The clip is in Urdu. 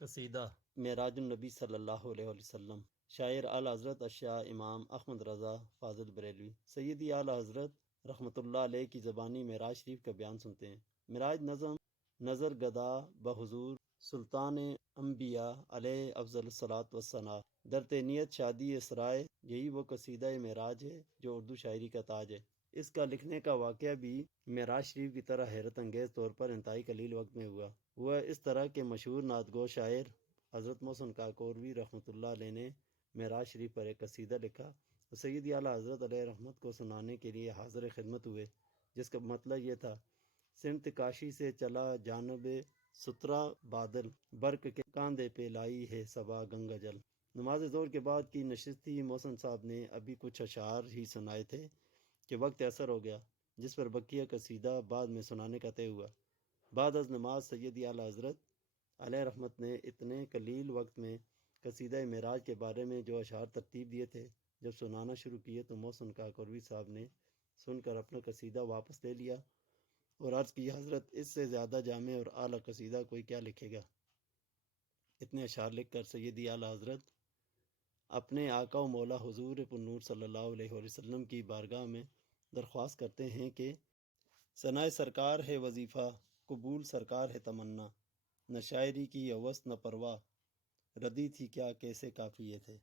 قصیدہ معراج النبی صلی اللہ علیہ وسلم، شاعر اعلیٰ حضرت اشیاء امام احمد رضا فاضل بریلوی۔ سیدی اعلیٰ حضرت رحمۃ اللہ علیہ کی زبانی معراج شریف کا بیان سنتے ہیں۔ معراج نظم نظر گدا بحضور سلطان انبیاء علیہ افضل الصلاۃ والثناء، در نیت شادی اسرائے، یہی وہ قصیدہ معراج ہے جو اردو شاعری کا تاج ہے۔ اس کا لکھنے کا واقعہ بھی معراج شریف کی طرح حیرت انگیز طور پر انتہائی قلیل وقت میں ہوا۔ وہ اس طرح کے مشہور نعت گو شاعر حضرت محسن کاکوروی رحمۃ اللہ علیہ نے معراج شریف پر ایک قصیدہ لکھا تو سیدی اعلیٰ حضرت علیہ رحمت کو سنانے کے لیے حاضر خدمت ہوئے، جس کا مطلب یہ تھا: سمت کاشی سے چلا جانب سترا بادل، برق کے کاندھے پہ لائی ہے صبا گنگا جل۔ نماز ظہر کے بعد کی نشست تھی۔ محسن صاحب نے ابھی کچھ اشعار ہی سنائے تھے کہ وقت اثر ہو گیا، جس پر بقیہ قصیدہ بعد میں سنانے کا طے ہوا۔ بعد از نماز سیدی اعلیٰ حضرت علیہ رحمت نے اتنے قلیل وقت میں قصیدہ معراج کے بارے میں جو اشعار ترتیب دیے تھے، جب سنانا شروع کیے تو محسن کاکوروی صاحب نے سن کر اپنا قصیدہ واپس لے لیا اور عرض کی: حضرت، اس سے زیادہ جامع اور اعلیٰ قصیدہ کوئی کیا لکھے گا؟ اتنے اشعار لکھ کر سیدی اعلیٰ حضرت اپنے آقا و مولا حضور پرنور صلی اللہ علیہ وسلم کی بارگاہ میں درخواست کرتے ہیں کہ ثنائے سرکار ہے وظیفہ، قبول سرکار ہے تمنا، نہ شاعری کی ہوس نہ پرواہ، ردی تھی کیا کیسے قافیے تھے۔